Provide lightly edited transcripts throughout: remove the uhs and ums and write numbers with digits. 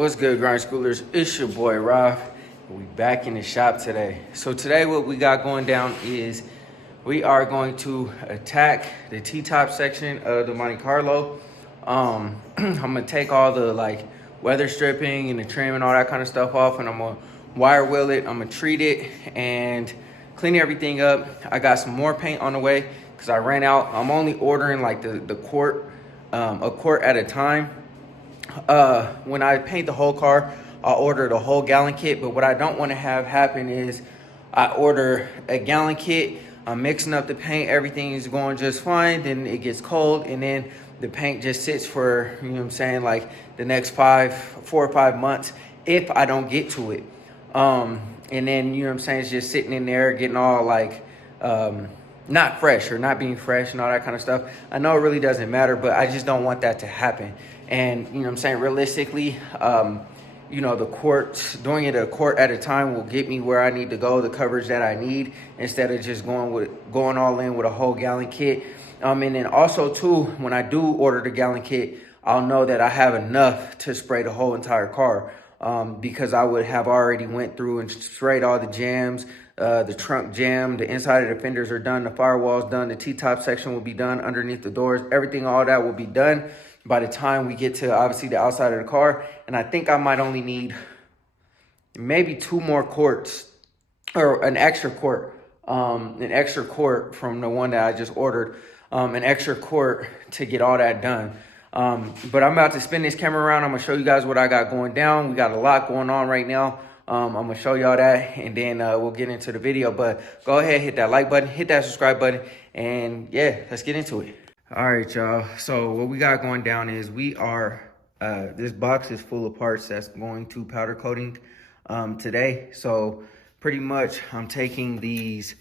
What's good, grind schoolers? It's your boy Rob. We back in the shop today. So today what we got going down is we are going to attack the T-top section of the Monte Carlo. I'm gonna take all the weather stripping and the trim and all that kind of stuff off, and I'm gonna wire wheel it. I'm gonna treat it and clean everything up. I got some more paint on the way because I ran out. I'm only ordering like the quart, a quart at a time. When I paint the whole car, I'll order the whole gallon kit. But what I don't want to have happen is I order a gallon kit, I'm mixing up the paint, everything is going just fine, then it gets cold, and then the paint just sits for, you know what I'm saying, like the next 4 or 5 months if I don't get to it. And then, you know what I'm saying, it's just sitting in there getting all not fresh or not being fresh and all that kind of stuff. I know it really doesn't matter, but I just don't want that to happen. And, you know what I'm saying, realistically, the quart, doing it a quart at a time will get me where I need to go, the coverage that I need, instead of just going all in with a whole gallon kit. And then also, too, when I do order the gallon kit, I'll know that I have enough to spray the whole entire car, because I would have already went through and sprayed all the jams. The trunk jam, the inside of the fenders are done, the firewall's done, the T-top section will be done, underneath the doors, everything, all that will be done by the time we get to obviously the outside of the car. And I think I might only need maybe 2 more quarts, or an extra quart from the one that I just ordered, an extra quart to get all that done. But I'm about to spin this camera around. I'm gonna show you guys what I got going down. We got a lot going on right now. I'm gonna show y'all that, and then we'll get into the video. But go ahead, hit that like button, hit that subscribe button, and yeah, let's get into it. All right, y'all. So what we got going down is we are, this box is full of parts that's going to powder coating today. So pretty much I'm taking these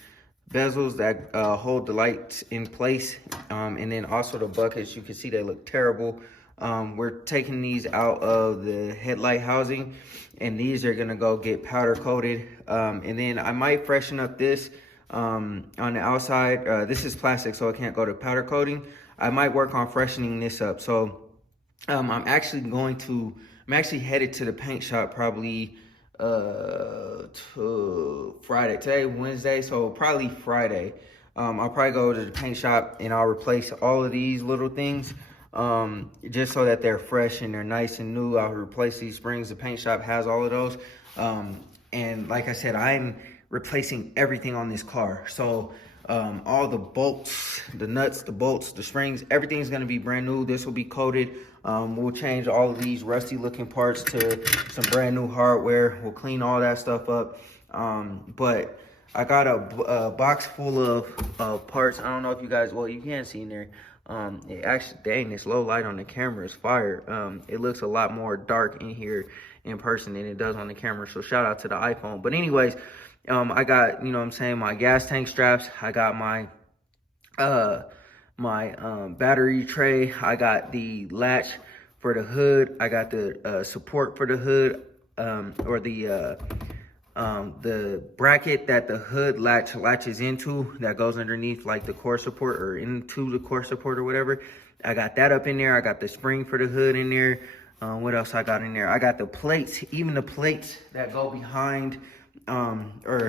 bezels that hold the lights in place, and then also the buckets. You can see they look terrible. We're taking these out of the headlight housing, and these are gonna go get powder coated. And then I might freshen up this on the outside. This is plastic, so it can't go to powder coating. I might work on freshening this up. So I'm actually headed to the paint shop probably to Friday. Today, Wednesday, so probably Friday. I'll probably go to the paint shop and I'll replace all of these little things, just so that they're fresh and they're nice and new. I'll replace these springs. The paint shop has all of those. And like I said, I'm replacing everything on this car. So all the bolts, the nuts, the bolts, the springs, everything's gonna be brand new. This will be coated. We'll change all of these rusty looking parts to some brand new hardware. We'll clean all that stuff up. But I got a box full of parts. I don't know if you guys, well, you can see in there. It actually, dang, this low light on the camera is fire. It looks a lot more dark in here in person than it does on the camera. So shout out to the iPhone. But anyways, I got, you know what I'm saying, my gas tank straps. I got my battery tray. I got the latch for the hood. I got the support for the hood, or the bracket that the hood latches into, that goes underneath like the core support, or into the core support or whatever. I got that up in there. I got the spring for the hood in there. What else I got in there? I got the plates, even the plates that go behind, that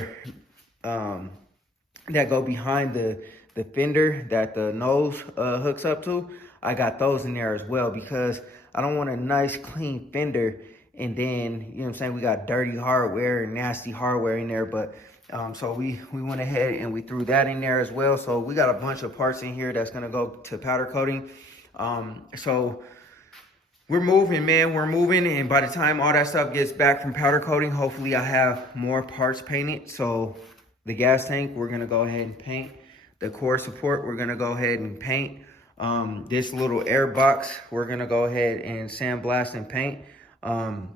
go behind the fender that the nose hooks up to. I got those in there as well, because I don't want a nice clean fender and then, you know what I'm saying, we got dirty hardware and nasty hardware in there. But so we went ahead and we threw that in there as well. So we got a bunch of parts in here that's gonna go to powder coating. So we're moving, man, we're moving. And by the time all that stuff gets back from powder coating, hopefully I have more parts painted. So the gas tank, we're gonna go ahead and paint. The core support, we're gonna go ahead and paint. This little air box, we're gonna go ahead and sandblast and paint. And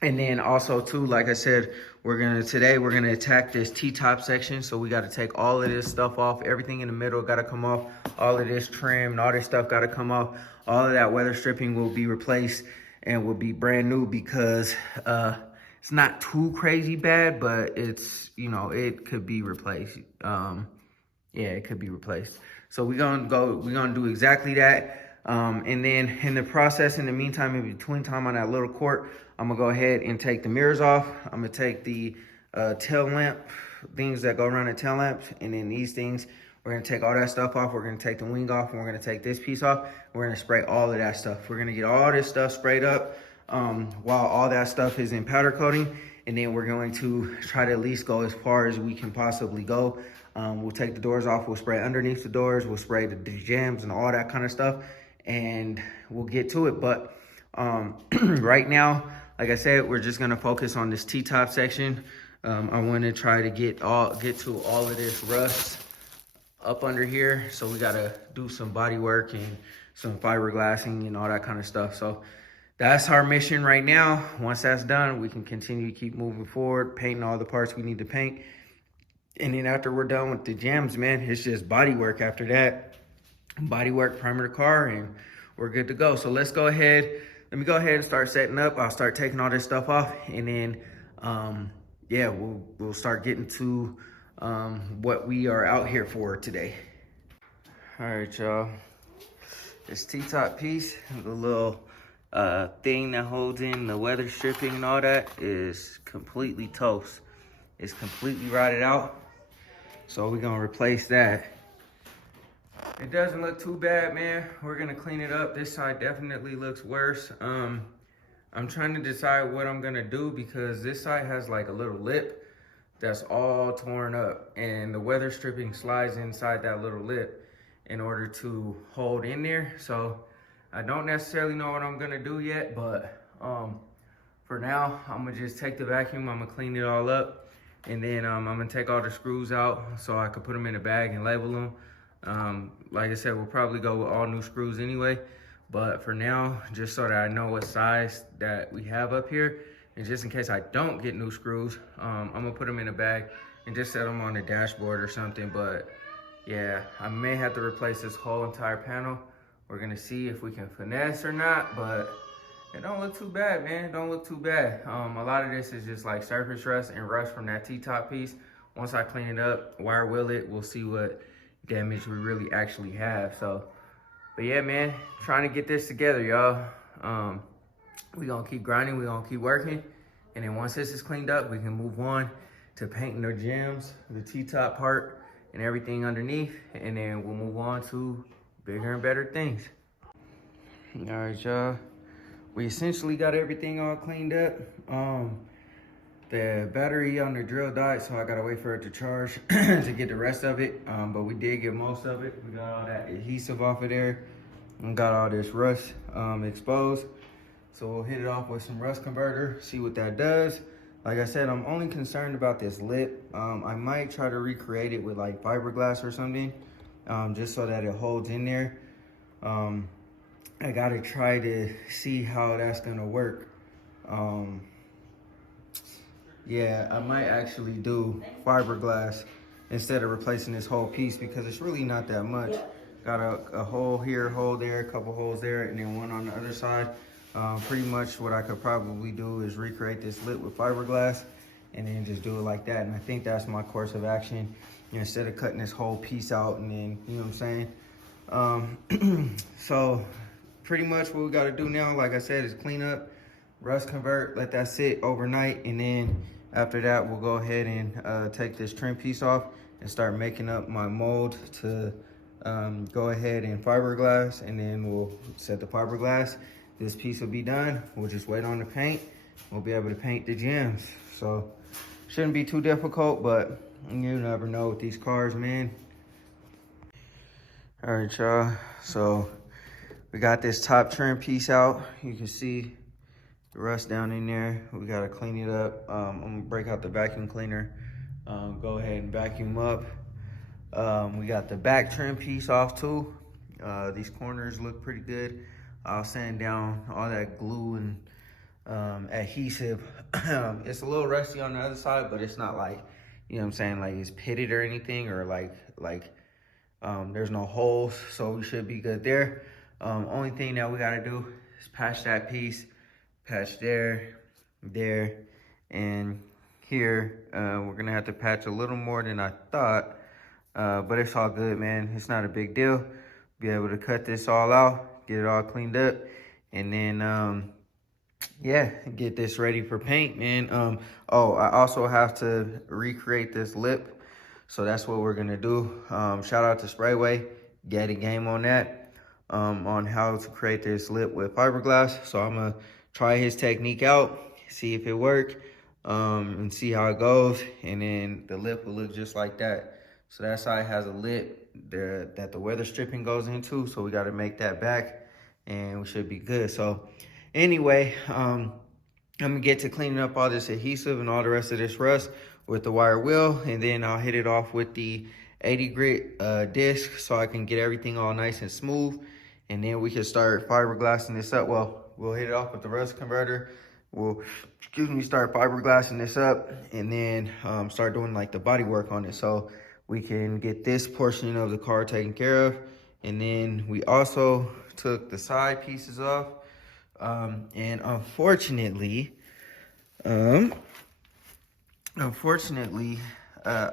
then also too, like I said, today we're gonna attack this T-top section. So we gotta take all of this stuff off. Everything in the middle gotta come off. All of this trim and all this stuff gotta come off. All of that weather stripping will be replaced and will be brand new, because it's not too crazy bad, but it's, you know, it could be replaced. Yeah, it could be replaced. So we're gonna do exactly that. And then in the process, in the meantime, in between time on that little court, I'm gonna go ahead and take the mirrors off. I'm gonna take the tail lamp, things that go around the tail lamps, and then these things, we're gonna take all that stuff off. We're gonna take the wing off, and we're gonna take this piece off. We're gonna spray all of that stuff. We're gonna get all this stuff sprayed up while all that stuff is in powder coating. And then we're going to try to at least go as far as we can possibly go. We'll take the doors off, we'll spray underneath the doors, we'll spray the jambs and all that kind of stuff, and we'll get to it. But right now, like I said, we're just gonna focus on this T-top section. I wanna try to get to all of this rust up under here. So we gotta do some body work and some fiberglassing and all that kind of stuff. So that's our mission right now. Once that's done, we can continue to keep moving forward, painting all the parts we need to paint. And then after we're done with the jams, man, it's just body work after that. Body work, primer the car, and we're good to go. So let's go ahead. Let me go ahead and start setting up. I'll start taking all this stuff off, and then, yeah, we'll start getting to what we are out here for today. All right, y'all. This T-top piece, the little thing that holds in the weather stripping and all that, is completely toast. It's completely rotted out. So we're gonna replace that. It doesn't look too bad, man. We're gonna clean it up. This side definitely looks worse. I'm trying to decide what I'm gonna do because this side has like a little lip that's all torn up, and the weather stripping slides inside that little lip in order to hold in there. So I don't necessarily know what I'm gonna do yet, but for now, I'm gonna just take the vacuum, I'm gonna clean it all up, and then I'm gonna take all the screws out so I could put them in a bag and label them. Like I said, we'll probably go with all new screws anyway, but for now, just so that I know what size that we have up here, and just in case I don't get new screws, I'm gonna put them in a bag and just set them on the dashboard or something. But yeah, I may have to replace this whole entire panel. We're gonna see if we can finesse or not, but it don't look too bad, man. It don't look too bad. A lot of this is just like surface rust and rust from that T-top piece. Once I clean it up, wire wheel it, we'll see what damage we really actually have. So, but yeah, man, trying to get this together, y'all. We gonna keep grinding, we gonna keep working, and then once this is cleaned up, we can move on to painting the jambs, the T-top part, and everything underneath, and then we'll move on to bigger and better things. All right, y'all. We essentially got everything all cleaned up. The battery on the drill died, so I gotta wait for it to charge to get the rest of it. But we did get most of it. We got all that adhesive off of there and got all this rust exposed. So we'll hit it off with some rust converter, see what that does. Like I said, I'm only concerned about this lip. I might try to recreate it with like fiberglass or something, just so that it holds in there. I gotta try to see how that's gonna work. Yeah, I might actually do fiberglass instead of replacing this whole piece because it's really not that much. Got a hole here, hole there, a couple holes there, and then one on the other side. Pretty much what I could probably do is recreate this lip with fiberglass and then just do it like that. And I think that's my course of action, you know, instead of cutting this whole piece out and then, you know what I'm saying? So pretty much what we got to do now, like I said, is clean up, rust convert, let that sit overnight, and then after that we'll go ahead and take this trim piece off and start making up my mold to go ahead and fiberglass, and then we'll set the fiberglass. This piece will be done. We'll just wait on the paint. We'll be able to paint the gems. So shouldn't be too difficult, but you never know with these cars, man. All right, y'all, so we got this top trim piece out. You can see the rust down in there. We gotta clean it up. I'm gonna break out the vacuum cleaner. Go ahead and vacuum up. We got the back trim piece off too. These corners look pretty good. I'll sand down all that glue and adhesive. It's a little rusty on the other side, but it's not like, you know what I'm saying, like it's pitted or anything, or like there's no holes, so we should be good there. Only thing that we gotta do is patch that piece, patch there, and here. We're gonna have to patch a little more than I thought, but it's all good, man. It's not a big deal. Be able to cut this all out, get it all cleaned up, and then yeah, get this ready for paint, man. Oh, I also have to recreate this lip, so that's what we're gonna do. Shout out to Sprayway, Gbody game on that, on how to create this lip with fiberglass. So I'm gonna try his technique out, see if it works, and see how it goes, and then the lip will look just like that. So that side has a lip there that the weather stripping goes into, so we got to make that back, and we should be good. So anyway, I'm gonna get to cleaning up all this adhesive and all the rest of this rust with the wire wheel, and then I'll hit it off with the 80 grit disc so I can get everything all nice and smooth, and then we can start fiberglassing this up. Well, we'll hit it off with the rust converter. We'll, start fiberglassing this up, and then start doing like the body work on it so we can get this portion of the car taken care of. And then we also took the side pieces off. And unfortunately,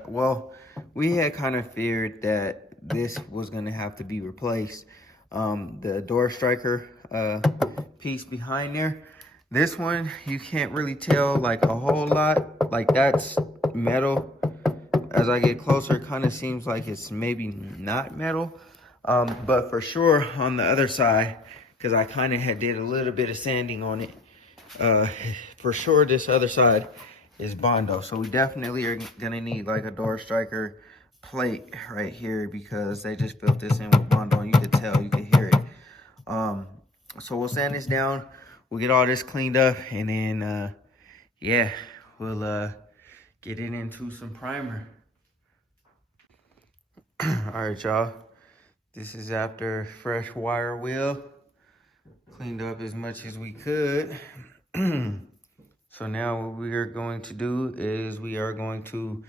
well, we had kind of feared that this was gonna have to be replaced. The door striker piece behind there, this one, you can't really tell like a whole lot, like that's metal. As I get closer, it kind of seems like it's maybe not metal, but for sure on the other side, because I kind of did a little bit of sanding on it, for sure this other side is Bondo. So we definitely are gonna need like a door striker plate right here, because they just built this in with Bondo, and you could tell, you could hear it. So we'll sand this down, we'll get all this cleaned up, and then yeah, we'll get it into some primer. All right, y'all, this is after fresh wire wheel, cleaned up as much as we could. So now what we are going to do is we are going to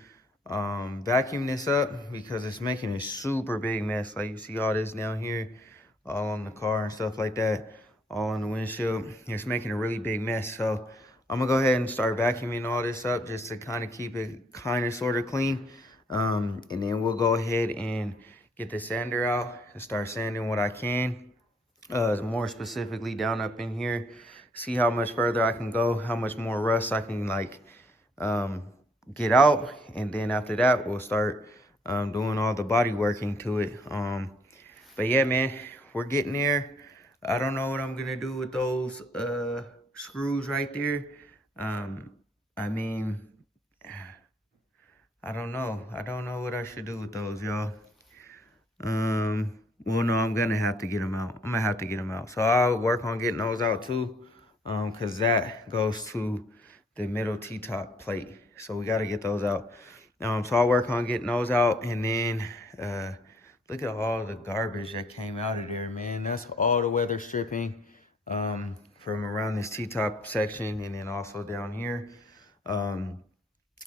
vacuum this up, because it's making a super big mess. Like you see all this down here, all on the car and stuff like that, all on the windshield. It's making a really big mess. So I'm gonna go ahead and start vacuuming all this up just to kind of keep it kind of sort of clean. And then we'll go ahead and get the sander out and start sanding what I can, more specifically down up in here. See how much further I can go, how much more rust I can like get out, and then after that we'll start doing all the body working to it. But yeah, man, we're getting there. I don't know what I'm gonna do with those screws right there. I mean, I don't know what I should do with those, y'all. Well, no, I'm gonna have to get them out. I'm gonna have to get them out. So I'll work on getting those out too, because that goes to the middle T-top plate. So we gotta get those out. So I'll work on getting those out, and then look at all the garbage that came out of there, man. That's all the weather stripping from around this T-top section, and then also down here.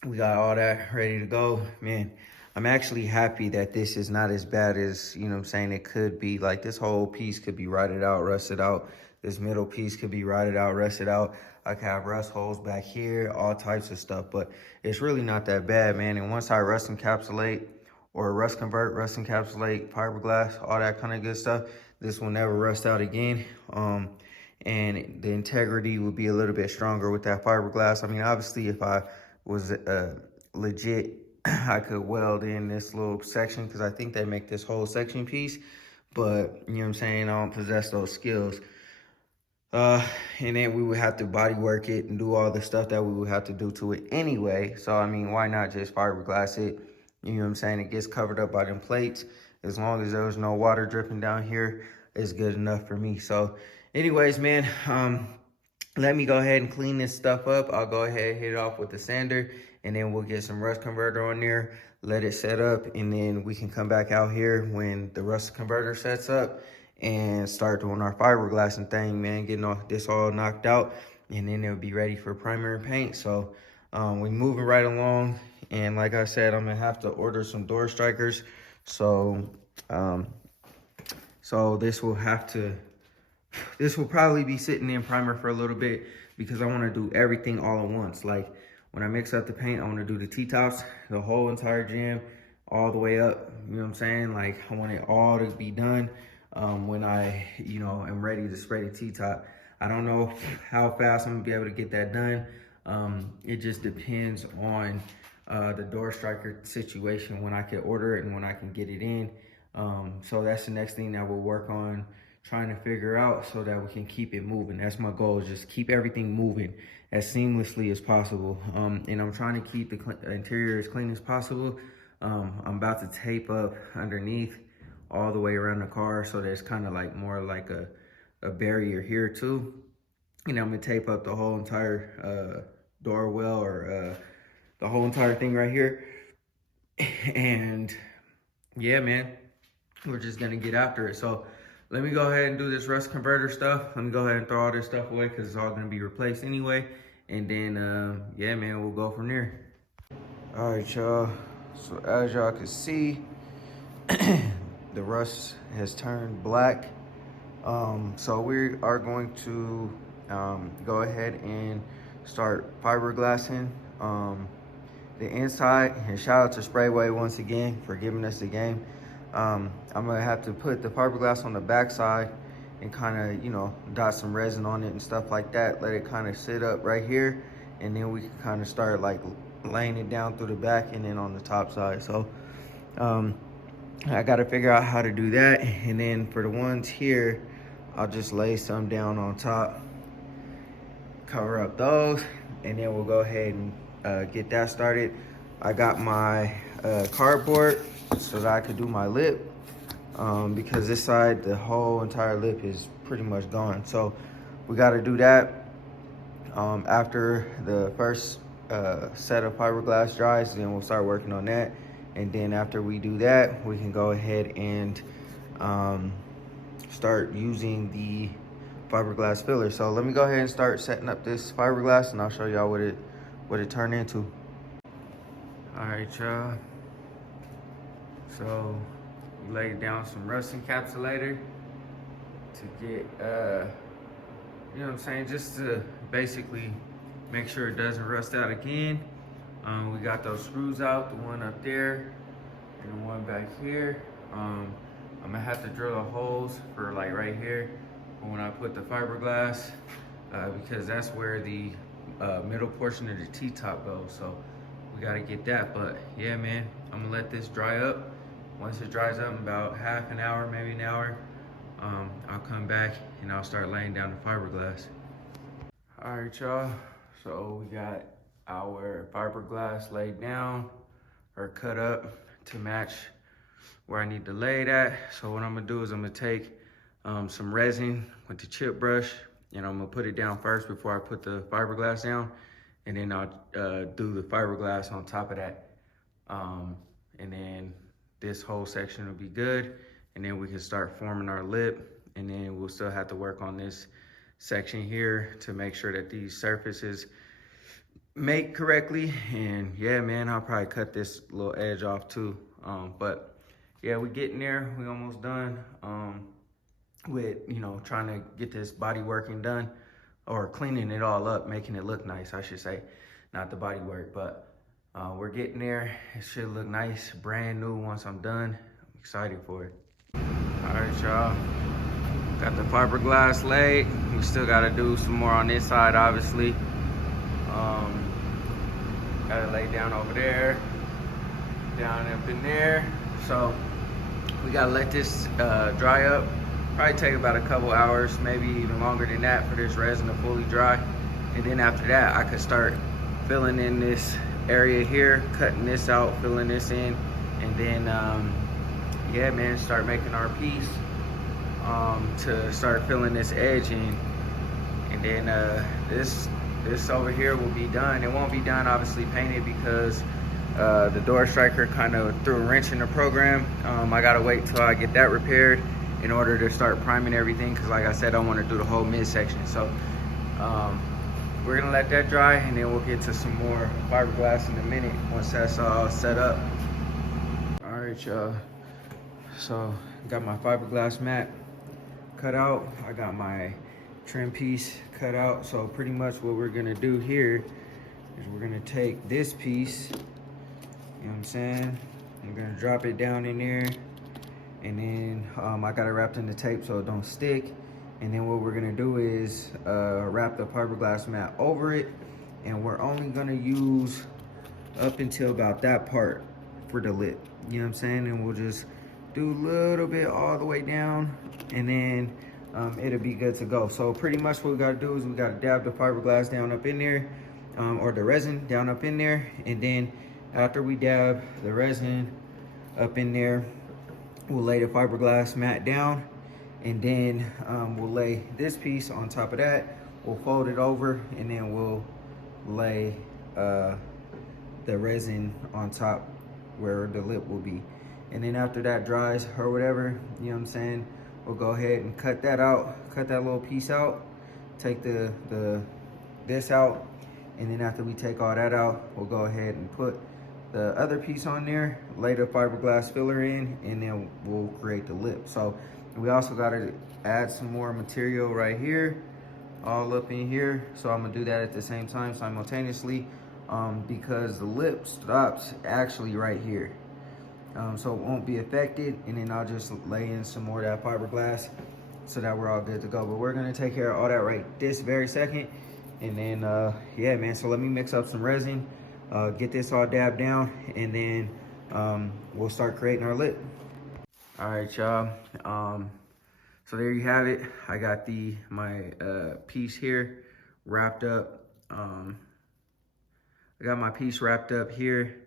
We got all that ready to go, man. I'm actually happy that this is not as bad as, you know what I'm saying, it could be. Like, this whole piece could be rotted out, rusted out. This middle piece could be rotted out, rusted out. I could have rust holes back here, all types of stuff, but it's really not that bad, man. And once I rust encapsulate, or rust convert, rust encapsulate, fiberglass, all that kind of good stuff, this will never rust out again. And the integrity will be a little bit stronger with that fiberglass. I mean, obviously, if I was legit, I could weld in this little section, because I think they make this whole section piece, but you know what I'm saying, I don't possess those skills. And then we would have to body work it and do all the stuff that we would have to do to it anyway. So I mean, why not just fiberglass it? You know what I'm saying? It gets covered up by them plates. As long as there's no water dripping down here, it's good enough for me. So anyways, man, let me go ahead and clean this stuff up. I'll go ahead and hit it off with the sander, and then we'll get some rust converter on there, let it set up, and then we can come back out here when the rust converter sets up and start doing our fiberglassing thing, man, getting all this all knocked out, and then it'll be ready for primer and paint. So we're moving right along, and like I said, I'm gonna have to order some door strikers. So this will probably be sitting in primer for a little bit, because I want to do everything all at once. Like, when I mix up the paint, I want to do the T-tops, the whole entire gym, all the way up. You know what I'm saying? Like, I want it all to be done. when I, am ready to spray the T-top. I don't know how fast I'm gonna be able to get that done. It just depends on the door striker situation, when I can order it and when I can get it in. So that's the next thing that we'll work on trying to figure out, so that we can keep it moving. That's my goal, is just keep everything moving as seamlessly as possible. And I'm trying to keep the interior as clean as possible. I'm about to tape up underneath all the way around the car, so there's kind of like more like a barrier here too. And I'm gonna tape up the whole entire door well, or the whole entire thing right here. And yeah, man, we're just gonna get after it. So let me go ahead and do this rust converter stuff. Let me go ahead and throw all this stuff away, because it's all gonna be replaced anyway. And then, yeah, man, we'll go from there. All right, y'all. So as y'all can see, the rust has turned black. So we are going to go ahead and start fiberglassing the inside. And shout out to Sprayway once again for giving us the game. I'm gonna have to put the fiberglass on the backside and kind of, dot some resin on it and stuff like that. Let it kind of sit up right here, and then we can kind of start like laying it down through the back and then on the top side. So I got to figure out how to do that. And then for the ones here, I'll just lay some down on top, cover up those, and then we'll go ahead and get that started. I got my cardboard so that I could do my lip, because this side, the whole entire lip is pretty much gone. So we got to do that after the first set of fiberglass dries. Then we'll start working on that. And then after we do that, we can go ahead and start using the fiberglass filler. So let me go ahead and start setting up this fiberglass, and I'll show y'all what it turned into. All right, y'all. So we laid down some rust encapsulator to get, just to basically make sure it doesn't rust out again. We got those screws out, the one up there and the one back here. I'm gonna have to drill the holes for like right here for when I put the fiberglass, because that's where the middle portion of the T-top goes. So we gotta get that. But yeah, man, I'm gonna let this dry up. Once it dries up, in about half an hour, maybe an hour, I'll come back and I'll start laying down the fiberglass. All right, y'all. So we got our fiberglass laid down or cut up to match where I need to lay it at. So what I'm gonna do is I'm gonna take some resin with the chip brush, and I'm gonna put it down first before I put the fiberglass down, and then I'll do the fiberglass on top of that. And then this whole section will be good, and then we can start forming our lip. And then we'll still have to work on this section here to make sure that these surfaces make correctly. And yeah, man, I'll probably cut this little edge off too. But yeah, we're getting there. We almost done with, trying to get this body working done, or cleaning it all up, making it look nice, I should say, not the body work. But we're getting there. It should look nice, brand new once I'm done. I'm excited for it. All right, y'all. Got the fiberglass laid. We still gotta do some more on this side, obviously. Gotta lay down over there, down up in there. So we gotta let this dry up. Probably take about a couple hours, maybe even longer than that, for this resin to fully dry. And then after that, I could start filling in this area here, cutting this out, filling this in, and then yeah, man, start making our piece to start filling this edge in. And then this over here will be done. It won't be done obviously painted, because the door striker kind of threw a wrench in the program. I gotta wait till I get that repaired in order to start priming everything, because like I said, I want to do the whole midsection. So we're gonna let that dry, and then we'll get to some more fiberglass in a minute once that's all set up. All right, y'all. So got my fiberglass mat cut out. I got my trim piece cut out. So pretty much what we're gonna do here is we're gonna take this piece, you know what I'm saying? I'm gonna drop it down in there, And then I got it wrapped in the tape so it don't stick. And then what we're gonna do is wrap the fiberglass mat over it. And we're only gonna use up until about that part for the lip. You know what I'm saying? And we'll just do a little bit all the way down, and then it'll be good to go. So pretty much what we gotta do is we gotta dab the fiberglass down up in there, or the resin down up in there. And then after we dab the resin up in there, we'll lay the fiberglass mat down, and then we'll lay this piece on top of that. We'll fold it over, and then we'll lay the resin on top where the lip will be. And then after that dries or whatever, you know what I'm saying, we'll go ahead and cut that out, cut that little piece out, take this out, and then after we take all that out, we'll go ahead and put the other piece on there, lay the fiberglass filler in, and then we'll create the lip. So we also got to add some more material right here, all up in here. So I'm gonna do that at the same time simultaneously, because the lip stops actually right here, so it won't be affected. And then I'll just lay in some more of that fiberglass so that we're all good to go. But we're gonna take care of all that right this very second. And then yeah, man, so let me mix up some resin, get this all dabbed down, and then we'll start creating our lip. All right, y'all, so there you have it. I got my piece here wrapped up. I got my piece wrapped up here,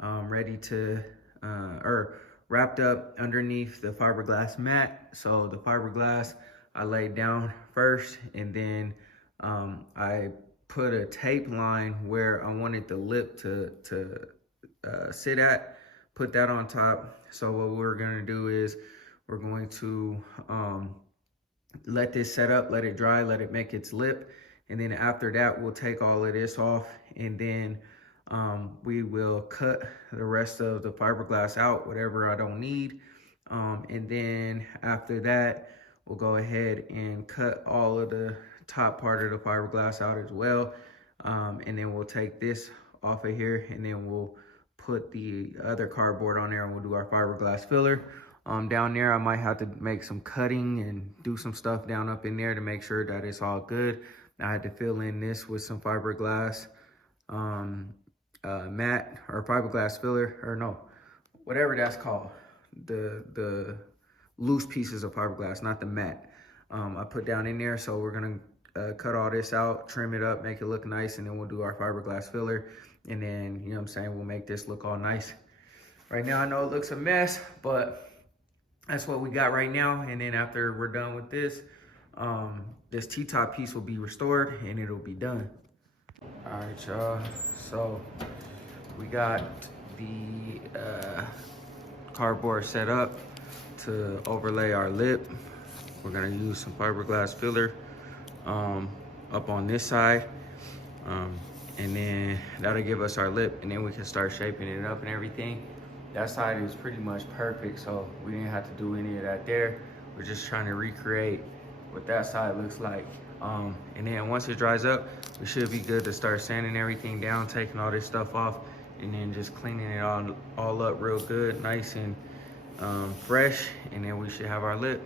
ready to, or wrapped up underneath the fiberglass mat. So the fiberglass I laid down first, and then I put a tape line where I wanted the lip to sit at, put that on top. So what we're gonna do is we're going to let this set up, let it dry, let it make its lip. And then after that, we'll take all of this off, and then we will cut the rest of the fiberglass out, whatever I don't need. And then after that, we'll go ahead and cut all of the top part of the fiberglass out as well. And then we'll take this off of here, and then we'll put the other cardboard on there, and we'll do our fiberglass filler. Down there, I might have to make some cutting and do some stuff down up in there to make sure that it's all good. I had to fill in this with some fiberglass mat, or fiberglass filler, or no, whatever that's called. The loose pieces of fiberglass, not the mat. I put down in there. So we're gonna cut all this out, trim it up, make it look nice, and then we'll do our fiberglass filler. And then, you know what I'm saying, we'll make this look all nice. Right now, I know it looks a mess, but that's what we got right now. And then after we're done with this, this T-top piece will be restored and it'll be done. All right, y'all. So we got the cardboard set up to overlay our lip. We're gonna use some fiberglass filler up on this side. And then that'll give us our lip, and then we can start shaping it up and everything. That side is pretty much perfect, so we didn't have to do any of that there. We're just trying to recreate what that side looks like. And then once it dries up, we should be good to start sanding everything down, taking all this stuff off, and then just cleaning it all up real good, nice and fresh, and then we should have our lip.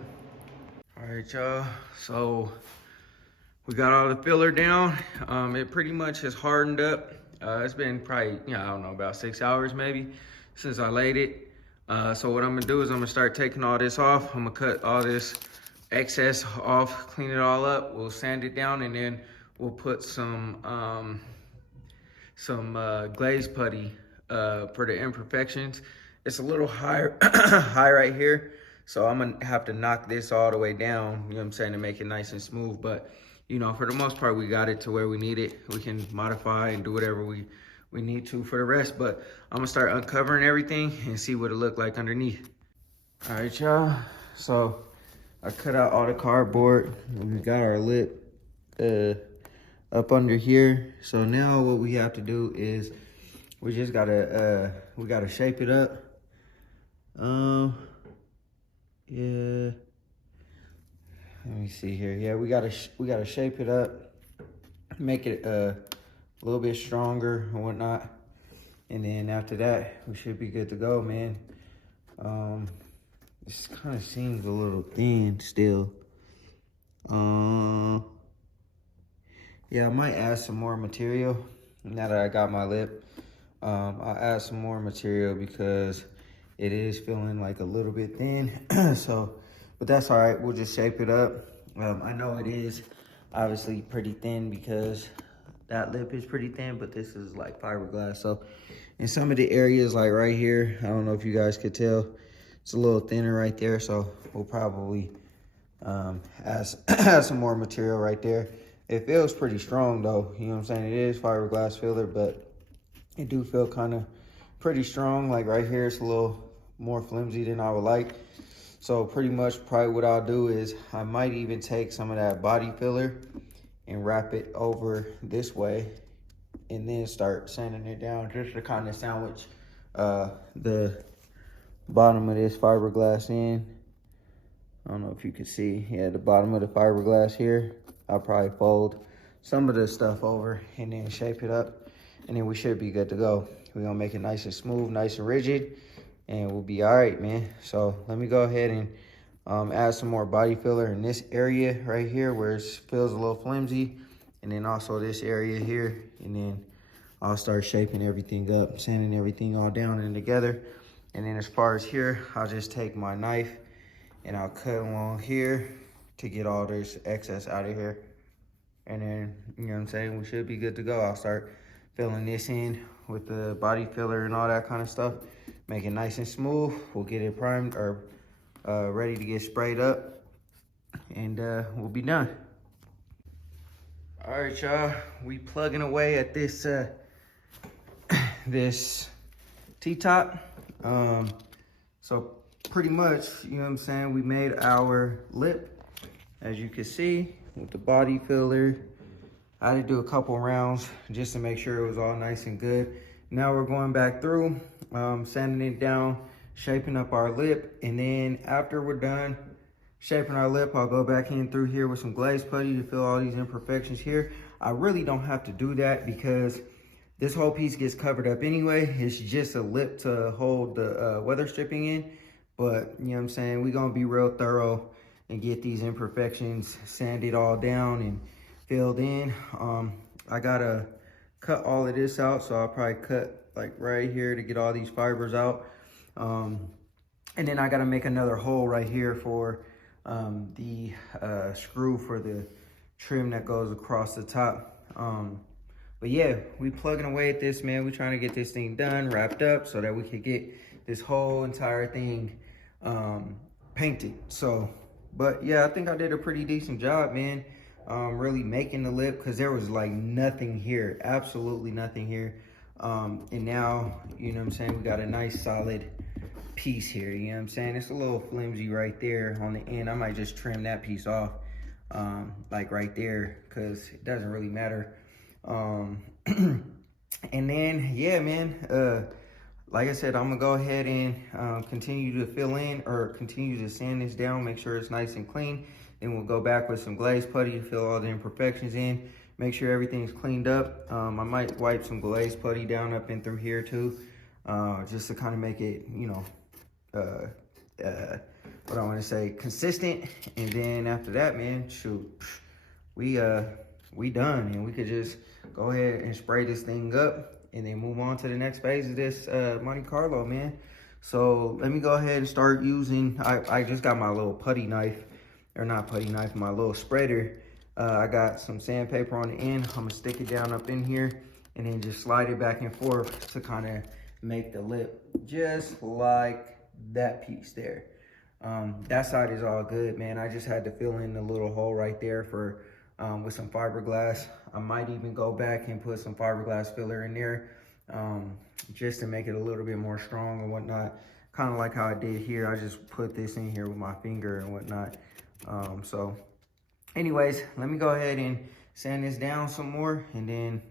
All right, y'all, so we got all the filler down. It pretty much has hardened up. It's been probably, I don't know, about 6 hours maybe since I laid it. So what I'm gonna do is I'm gonna start taking all this off. I'm gonna cut all this excess off, clean it all up. We'll sand it down, and then we'll put some glaze putty for the imperfections. It's a little high, high right here. So I'm gonna have to knock this all the way down, you know what I'm saying, to make it nice and smooth. But for the most part, we got it to where we need it. We can modify and do whatever we need to for the rest. But I'm gonna start uncovering everything and see what it look like underneath. All right, y'all. So I cut out all the cardboard, and we got our lip up under here. So now what we have to do is we just gotta shape it up. Yeah. Let me see here. Yeah, we gotta shape it up, make it a little bit stronger and whatnot. And then after that, we should be good to go, man. This kind of seems a little thin still. Yeah, I might add some more material now that I got my lip. I'll add some more material because it is feeling like a little bit thin. So, but that's all right. We'll just shape it up. I know it is obviously pretty thin because that lip is pretty thin, but this is like fiberglass. So in some of the areas like right here, I don't know if you guys could tell, it's a little thinner right there. So we'll probably add some more material right there. It feels pretty strong though, you know what I'm saying? It is fiberglass filler, but it do feel kind of pretty strong. Like right here, it's a little more flimsy than I would like. So pretty much probably what I'll do is I might even take some of that body filler and wrap it over this way and then start sanding it down just to kind of sandwich the bottom of this fiberglass in. I don't know if you can see, yeah, the bottom of the fiberglass here. I'll probably fold some of this stuff over and then shape it up, and then we should be good to go. We're gonna make it nice and smooth, nice and rigid, and we'll be all right, man. So let me go ahead and add some more body filler in this area right here where it feels a little flimsy, and then also this area here, and then I'll start shaping everything up, sanding everything all down and together. And then as far as here, I'll just take my knife and I'll cut along here to get all this excess out of here. And then, you know what I'm saying, we should be good to go. I'll start filling this in with the body filler and all that kind of stuff. Make it nice and smooth. We'll get it primed or ready to get sprayed up, and we'll be done. All right, y'all, we plugging away at this this T-top. So pretty much, you know what I'm saying, we made our lip, as you can see, with the body filler. I had to do a couple rounds just to make sure it was all nice and good. Now we're going back through, sanding it down, shaping up our lip, and then after we're done shaping our lip, I'll go back in through here with some glaze putty to fill all these imperfections here. I really don't have to do that because this whole piece gets covered up anyway. It's just a lip to hold the weather stripping in. But, you know what I'm saying, we're going to be real thorough and get these imperfections sanded all down and filled in. I got to cut all of this out, so I'll probably cut like right here to get all these fibers out. And then I got to make another hole right here for the screw for the trim that goes across the top. But yeah, we plugging away at this, man. We trying to get this thing done, wrapped up, so that we could get this whole entire thing painted. So, but yeah, I think I did a pretty decent job, man. Really making the lip, because there was like nothing here, absolutely nothing here. And now, you know what I'm saying, we got a nice solid piece here, you know what I'm saying? It's a little flimsy right there on the end. I might just trim that piece off, like right there, because it doesn't really matter. And then, yeah, man, like I said, I'm gonna go ahead and continue to fill in, or continue to sand this down, make sure it's nice and clean. Then we'll go back with some glaze putty to fill all the imperfections in, make sure everything's cleaned up. I might wipe some glaze putty down up in through here too, just to kind of make it, you know, what I want to say, consistent. And then after that, man, shoot, we done, and we could just go ahead and spray this thing up and then move on to the next phase of this Monte Carlo, man. So let me go ahead and start using, I just got my little putty knife, or not putty knife, my little spreader. I got some sandpaper on the end. I'm gonna stick it down up in here and then just slide it back and forth to kind of make the lip just like that piece there. That side is all good, man. I just had to fill in the little hole right there for with some fiberglass. I might even go back and put some fiberglass filler in there, just to make it a little bit more strong and whatnot. Kind of like how I did here. I just put this in here with my finger and whatnot. So anyways, let me go ahead and sand this down some more, and then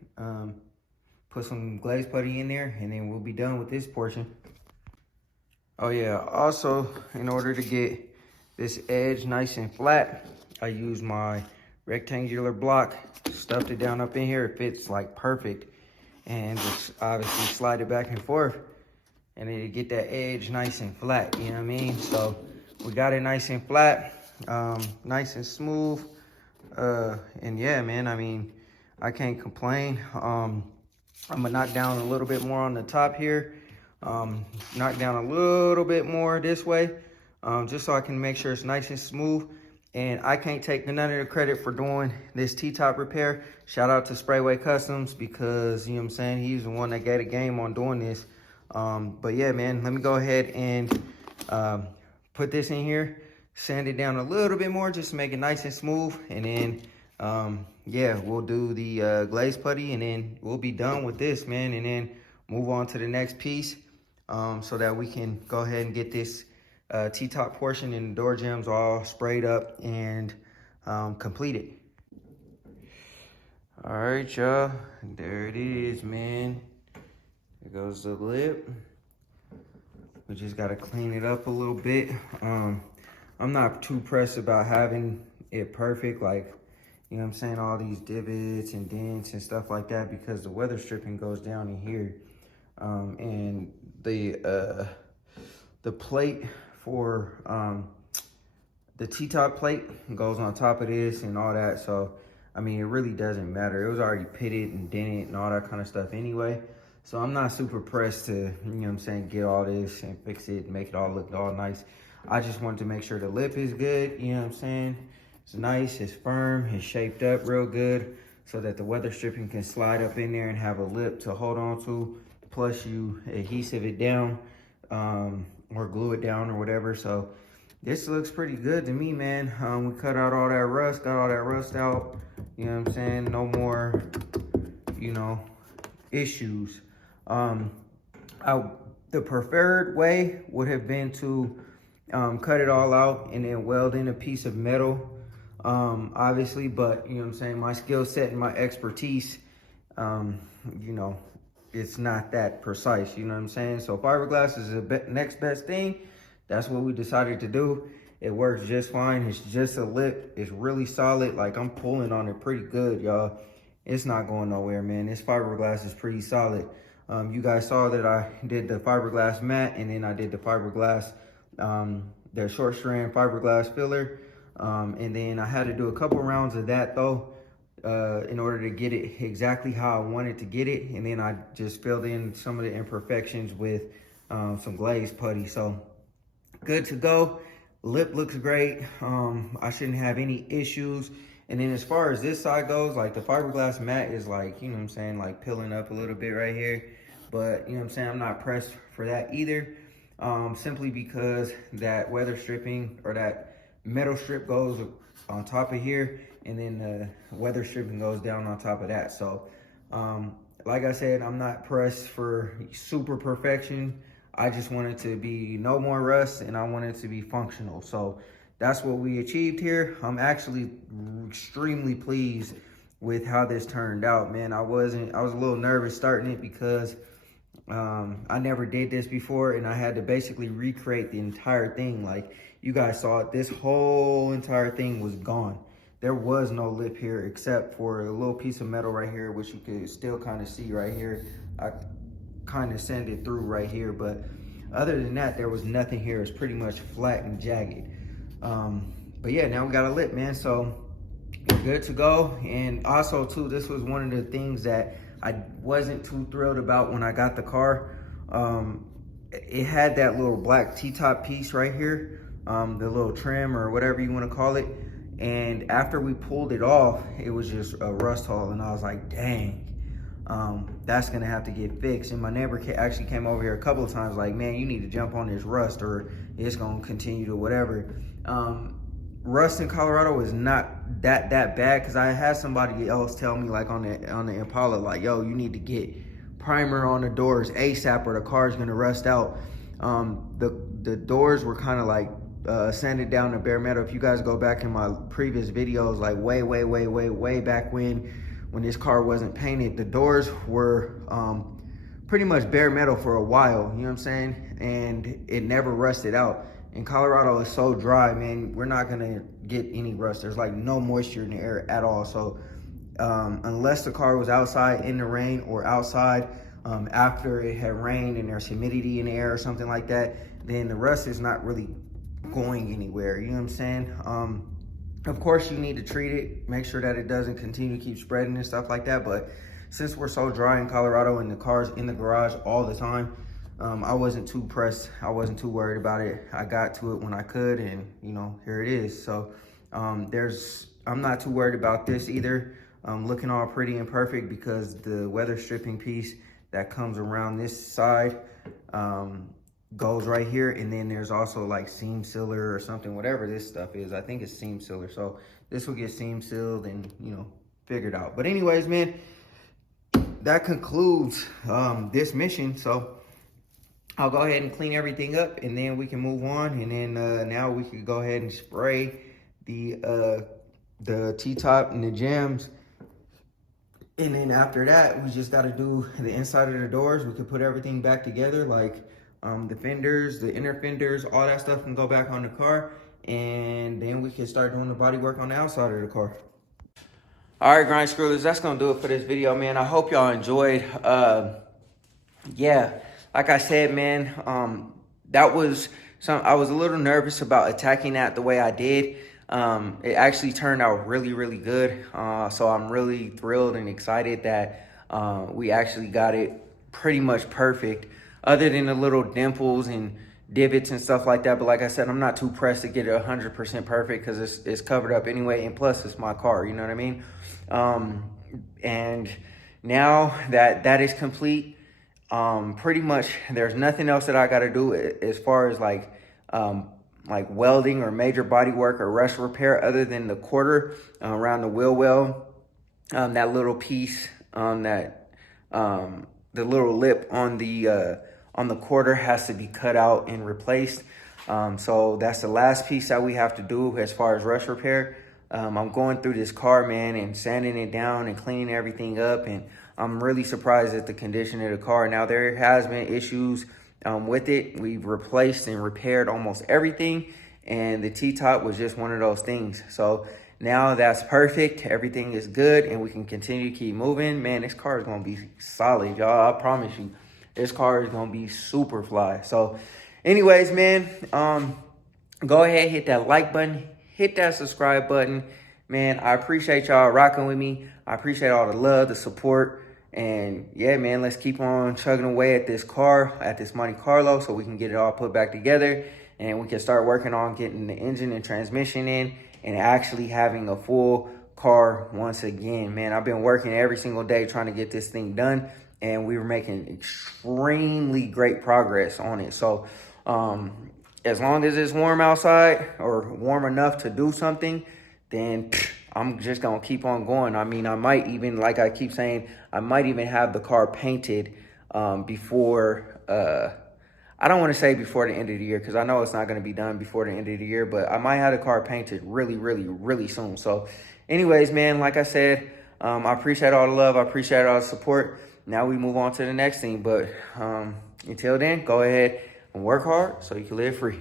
put some glaze putty in there, and then we'll be done with this portion. Oh yeah, also, in order to get this edge nice and flat, I use my rectangular block, stuffed it down up in here. It fits like perfect, and just obviously slide it back and forth, and then get that edge nice and flat, you know what I mean? So We got it nice and flat, nice and smooth. And yeah, man, I mean, I can't complain. I'm gonna knock down a little bit more on the top here. Knock down a little bit more this way, just so I can make sure it's nice and smooth. And I can't take none of the credit for doing this T-top repair. Shout out to Sprayway Customs, because, you know what I'm saying, he's the one that got a game on doing this. But yeah, man, let me go ahead and put this in here, sand it down a little bit more just to make it nice and smooth. And then, yeah, we'll do the glaze putty, and then we'll be done with this, man. And then move on to the next piece, so that we can go ahead and get this T-top portion and the door jambs all sprayed up and completed. All right, y'all, there it is, man. There goes the lip. We just gotta clean it up a little bit. I'm not too pressed about having it perfect, like, you know what I'm saying, all these divots and dents and stuff like that, because the weather stripping goes down in here. And the plate for the T-top plate goes on top of this and all that. So, I mean, it really doesn't matter. It was already pitted and dented and all that kind of stuff anyway. So I'm not super pressed to, you know what I'm saying, get all this and fix it and make it all look all nice. I just wanted to make sure the lip is good, you know what I'm saying? It's nice, it's firm, it's shaped up real good, so that the weather stripping can slide up in there and have a lip to hold on to. Plus you adhesive it down, or glue it down or whatever. So this looks pretty good to me, man. We cut out all that rust, got all that rust out, you know what I'm saying? No more, you know, issues. The preferred way would have been to cut it all out and then weld in a piece of metal, obviously, but you know what I'm saying, my skill set and my expertise, you know, it's not that precise, you know what I'm saying? So fiberglass is the next best thing. That's what we decided to do. It works just fine. It's just a lip. It's really solid. Like, I'm pulling on it pretty good, y'all. It's not going nowhere, man. This fiberglass is pretty solid. You guys saw that I did the fiberglass mat, and then I did the fiberglass, the short strand fiberglass filler. And then I had to do a couple rounds of that though, in order to get it exactly how I wanted to get it. And then I just filled in some of the imperfections with some glaze putty. So good to go. Lip looks great. I shouldn't have any issues. And then as far as this side goes, like, the fiberglass mat is like, you know what I'm saying, like peeling up a little bit right here. But you know what I'm saying, I'm not pressed for that either. Simply because that weather stripping, or that metal strip, goes on top of here, and then the weather stripping goes down on top of that. So like I said, I'm not pressed for super perfection. I just want it to be no more rust, and I want it to be functional. So that's what we achieved here. I'm actually extremely pleased with how this turned out, man. I was a little nervous starting it, because I never did this before, and I had to basically recreate the entire thing. Like, you guys saw it, this whole entire thing was gone. There was no lip here except for a little piece of metal right here, which you could still kind of see right here. I kind of sanded through right here, but other than that, there was nothing here. It's pretty much flat and jagged. But yeah, now we got a lip, man, so we're good to go. And also too, this was one of the things that I wasn't too thrilled about when I got the car. It had that little black T-top piece right here, the little trim or whatever you want to call it. And after we pulled it off, it was just a rust hole, and I was like, dang, that's gonna have to get fixed. And my neighbor actually came over here a couple of times, like, man, you need to jump on this rust, or it's gonna continue to whatever. Rust in Colorado is not that bad, because I had somebody else tell me, like, on the Impala, like, yo, you need to get primer on the doors ASAP, or the car's gonna rust out. The doors were kind of like sanded down to bare metal. If you guys go back in my previous videos, like way back when this car wasn't painted, the doors were pretty much bare metal for a while, you know what I'm saying? And it never rusted out. And Colorado is so dry, man, we're not gonna get any rust. There's like no moisture in the air at all. So unless the car was outside in the rain, or outside after it had rained and there's humidity in the air or something like that, then the rust is not really going anywhere, you know what I'm saying? Of course, you need to treat it, make sure that it doesn't continue to keep spreading and stuff like that. But since we're so dry in Colorado and the car's in the garage all the time, I wasn't too pressed. I wasn't too worried about it. I got to it when I could, and you know, here it is. So I'm not too worried about this either. Looking all pretty and perfect because the weather stripping piece that comes around this side goes right here, and then there's also like seam sealer or something, whatever this stuff is. I think it's seam sealer, so this will get seam sealed and, you know, figured out. But anyways, man, that concludes this mission. So I'll go ahead and clean everything up, and then we can move on. And then now we can go ahead and spray the T-top and the jams. And then after that, we just got to do the inside of the doors. We could put everything back together, like the fenders, the inner fenders, all that stuff can go back on the car. And then we can start doing the body work on the outside of the car. All right, grind screwers, that's going to do it for this video, man. I hope y'all enjoyed. Yeah, like I said, man, that was I was a little nervous about attacking that the way I did. It actually turned out really, really good. So I'm really thrilled and excited that we actually got it pretty much perfect, other than the little dimples and divots and stuff like that. But like I said, I'm not too pressed to get it 100% perfect because it's covered up anyway. And plus, it's my car, you know what I mean? And now that that is complete, pretty much there's nothing else that I got to do as far as like welding or major body work or rust repair, other than the quarter around the wheel well, that little piece on that, the little lip on the quarter has to be cut out and replaced. So that's the last piece that we have to do as far as rust repair. I'm going through this car, man, and sanding it down and cleaning everything up, and I'm really surprised at the condition of the car. Now, there has been issues with it. We've replaced and repaired almost everything, and the T-top was just one of those things. So now that's perfect. Everything is good, and we can continue to keep moving. Man, this car is going to be solid, y'all. I promise you, this car is going to be super fly. So anyways, man, go ahead, hit that like button, hit that subscribe button. Man, I appreciate y'all rocking with me. I appreciate all the love, the support. And yeah, man, let's keep on chugging away at this car, at this Monte Carlo, so we can get it all put back together, and we can start working on getting the engine and transmission in and actually having a full car once again. Man, I've been working every single day trying to get this thing done, and we were making extremely great progress on it. So as long as it's warm outside, or warm enough to do something, then I'm just gonna keep on going. I mean, I might even, like I keep saying, I might even have the car painted before, I don't want to say before the end of the year, because I know it's not going to be done before the end of the year, but I might have the car painted really, really, really soon. So anyways, man, like I said, I appreciate all the love. I appreciate all the support. Now we move on to the next thing. But until then, go ahead and work hard so you can live free.